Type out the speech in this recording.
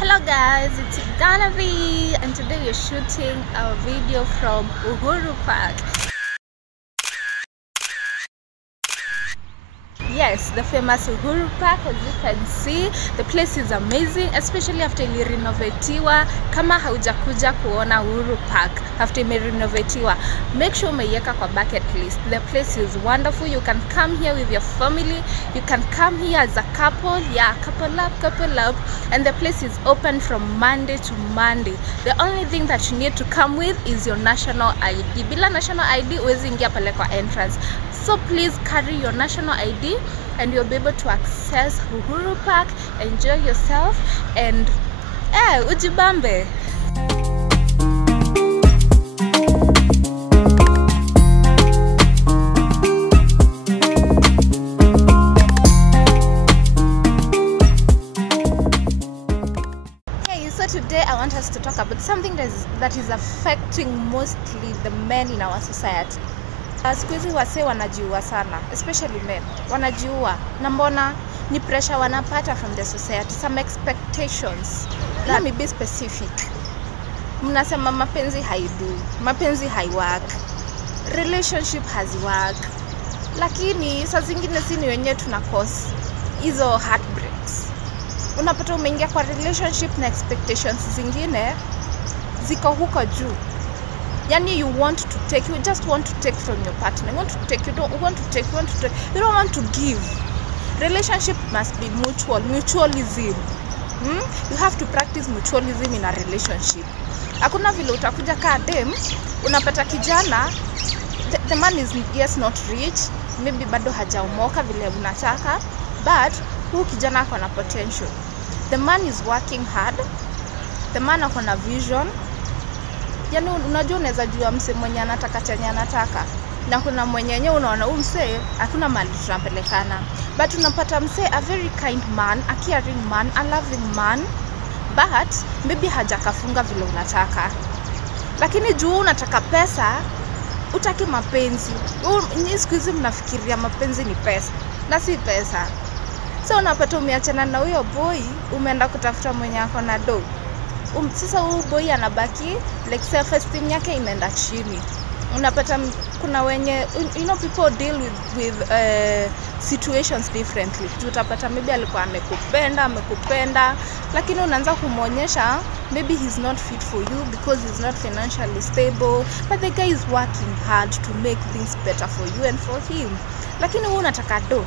Hello guys, it's Ganavi and today we're shooting a video from Uhuru Park. Yes, the famous Uhuru Park. As you can see, the place is amazing, especially after ilirenovatiwa. Kama haujakuja kuona Uhuru Park after imerenovatiwa, make sure umeiweka kwa bucket list. The place is wonderful. You can come here with your family. You can come here as a couple. Yeah, couple up. And the place is open from Monday to Monday. The only thing that you need to come with is your national ID. Bila national ID, huwezi ingia pale kwa entrance. So please carry your national ID and you'll be able to access Uhuru Park, enjoy yourself and ujibambe. So today I want us to talk about something that is affecting mostly the men in our society. Siku hizi wasee wanajiua sana, especially men. Wanajiua. Na mbona ni pressure wanapata from the society, some expectations. Let me be specific. Mnasema mapenzi haidu, mapenzi haiwork, relationship haziwork. Lakini saa zingine si ni wenyewe tuna cause hizo heartbreaks. Unapata umeingia kwa relationship na expectations zingine ziko huko juu. Yani you just want to take from your partner. You want to take, you don't want to take, you don't want to give. Relationship must be mutualism. You have to practice mutualism in a relationship. Hakuna vile utakuja kaa dem, unapata kijana, the man is yes not rich, maybe bado hajaomoka vile unataka, but huyu kijana ako na potential. The man is working hard, the man ako na vision. Yani unajua unaweza jua mse mwenye anataka chenye anataka, na kuna mwenye unaona huyu mse hakuna mali tunampelekana, but unapata mse a very kind man, a caring man, a loving man, but maybe hajakafunga vile unataka. Lakini juu unataka pesa, utaki mapenzi. Nyinyi siku hizi mnafikiria mapenzi ni pesa, na si pesa. So unapata umeachana na huyo boy, umeenda kutafuta mwenye ako na do. Sasa huyu boy anabaki like self esteem yake imeenda chini. Unapata kuna wenye people deal with situations differently. Utapata maybe alikuwa amekupenda, lakini unaanza kumuonyesha maybe he's not fit for you because he's not financially stable, but the guy is working hard to make things better for you and for him. Lakini wewe unataka do.